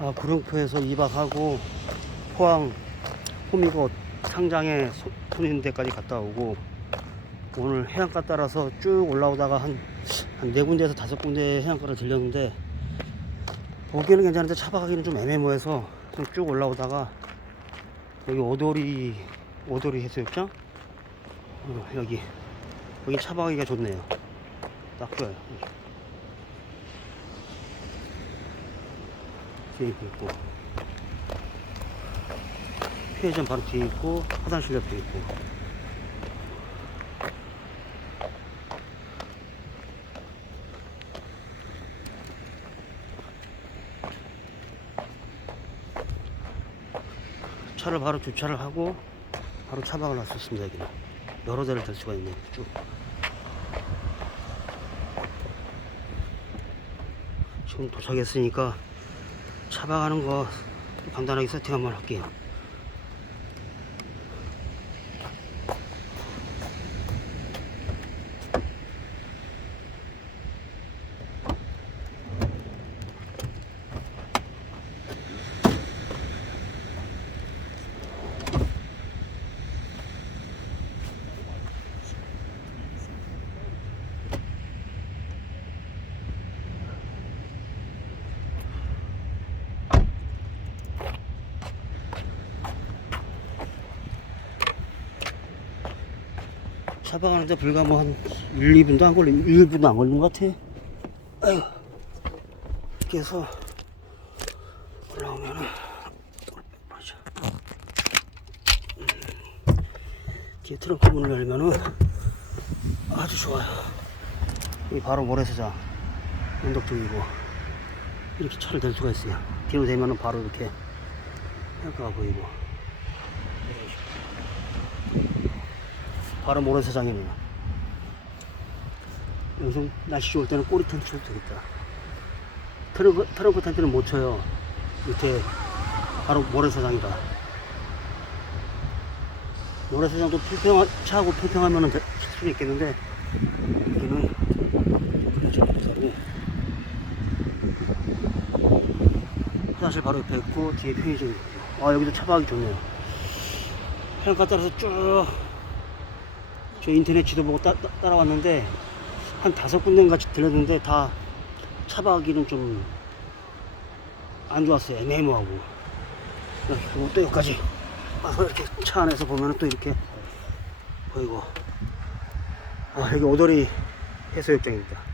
아, 구룡포에서 2박하고 포항 호미곶 상장에 소- 손 있는 데까지 갔다 오고 오늘 해안가 따라서 쭉 올라오다가 한, 한 네 군데에서 다섯 군데 해안가를 들렸는데 보기에는 괜찮은데 차박하기는 좀 애매모해서 좀쭉 올라오다가 여기 오도리 오도리 해수욕장? 어, 여기. 여기 차박하기가 좋네요. 딱 좋아요 뒤에 있고. 피해전 바로 뒤에 있고 화장실 옆에 있고. 차를 바로 주차를 하고 바로 차박을 놨었습니다 여기는. 여러 대를 댈 수가 있네요 쭉 지금 도착했으니까 차박하는 거 간단하게 세팅 한번 할게요 차박하는데 불과 뭐 한 1, 2분도 안 걸린 1, 2분도 안 걸린 것 같아. 아휴 이렇게 해서 올라오면은 보자. 음, 뒤에 트렁크 문을 열면은 아주 좋아요. 여기 바로 모래사장 연덕 쪽이고 이렇게 차를 댈 수가 있어요. 뒤로 대면은 바로 이렇게 해안가가 보이고 바로 모래사장이네요. 여기서 날씨 좋을 때는 꼬리 텐트 쳐도 되겠다. 트렁크, 트렁크 텐트는 못 쳐요. 밑에 바로 모래사장이라. 모래사장도 평평하, 차하고 평평하면 칠 수도 있겠는데, 여기는. 화장실 바로 옆에 있고, 뒤에 편의점 있고. 아, 여기도 차박하기 좋네요. 해안가 따라서 쭉 저 인터넷 지도 보고 따, 라왔는데 한 다섯 군데인가 들렸는데 다 차박하기는 좀 안 좋았어요. 애매모하고. 또 여기까지 이렇게 차 안에서 보면 또 이렇게 보이고. 아, 여기 오도리 해수욕장입니다.